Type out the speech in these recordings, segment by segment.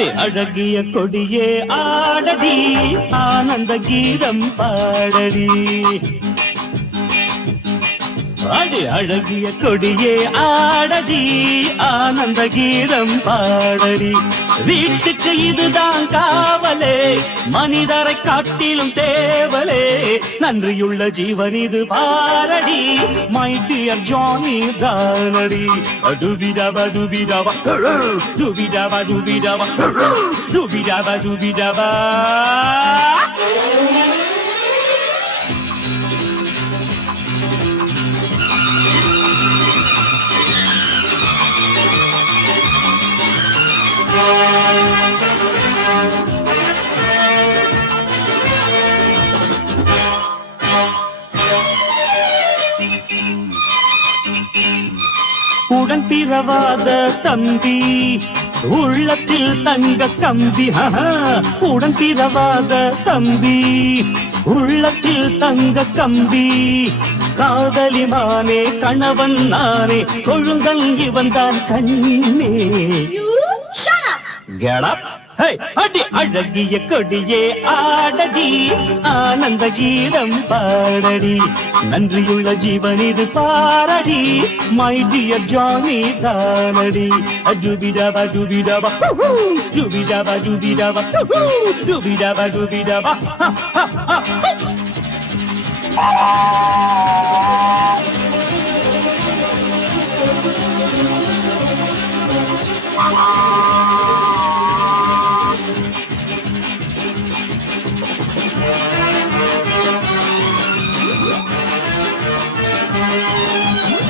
அடி அழகிய கொடியே ஆடடி ஆனந்த கீதம் பாடடி அடி அழகிய கொடியே ஆடடி ஆனந்த கீதம் பாடடி வீட்டுக்கு இதுதான் காவலே மனிதரை காட்டிலும் தேவலே நன்றியுள்ள ஜீவன் இது பாரடி மை டியர் ஜானி தானடி டுபிடபா டுபிடபா டுபிடபா டுபிடபா டுபிடபா டுபிடபா உடன் பிறவாத தம்பி உள்ளத்தில் தங்க கம்பி உடன் பிறவாத தம்பி உள்ளத்தில் தங்க கம்பி காதலிமானே கணவன் நானே கொழுங்கல் இவன் தான் கண்ணே Get up! Hey, அடி அழகிய கொடியே ஆடடி ஆனந்த கீதம் பாடடி நன்றியுள்ள ஜீவன் இது பாரடி மை டியர் ஜானி தானடி டுபிடபா டுபிடபா டுபிடபா டுபிடபா டுபிடபா டுபிடபா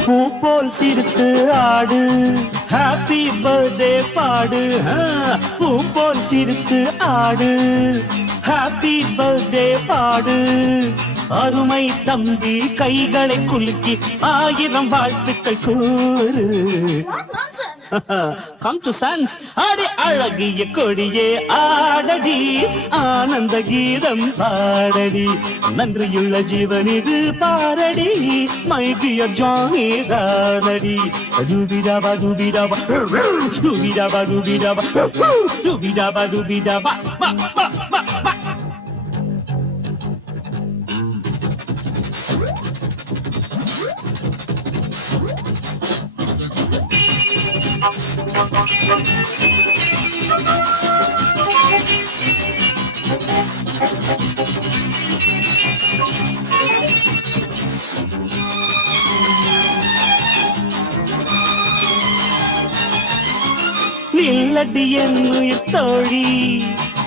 பூ போல் சிரித்து ஆடு ஹாப்பி பர்த்டே பாடு பூ போல் சிரித்து ஆடு ஹாப்பி பர்த்டே பாடு அருமை தம்பி கைகளை குலுக்கி 1000 வாழ்த்துக்கள் கூறு Come to sense அடி அழகிய கொடியே ஆடடி ஆனந்த கீதம் பாடடி நன்றியுள்ள ஜீவன் இது பாரடி மை டியர் ஜானி தானடி டுபிடபா டுபிடபா டுபிடபா டுபிடபா டுபிடபா டுபிடபா நில்லடி என்னுயிர் தோழி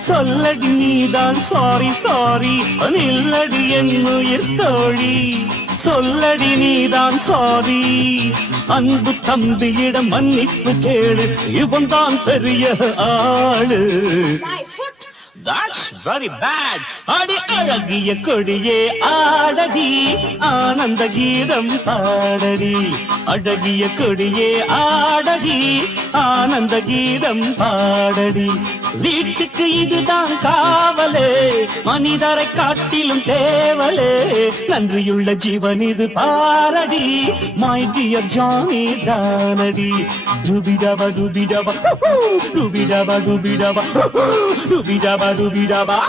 சொல்லடி நீதான் சாரி சாரி நில்லடி என்னுயிர் தோழி சொல்லடி நீதான் சாரி அன்பு தம்பியிடம் மன்னிப்பு கேளு இவன் தான் பெரிய ஆளு That's very bad. அடி அழகிய கொடியே ஆடடி ஆனந்த கீதம் பாடடி அழகிய கொடியே ஆடடி ஆனந்த கீதம் பாடடி வீட்டுக்கு இதுதான் காவலே மனிதரை காட்டிலும் தேவலே நன்றியுள்ள ஜீவன் இது பாரடி மை டியர் ஜானி தானடி டுபிடபா டுபிடபா டுபிடபா டுபிடபா டுபிடபா டுபிடபா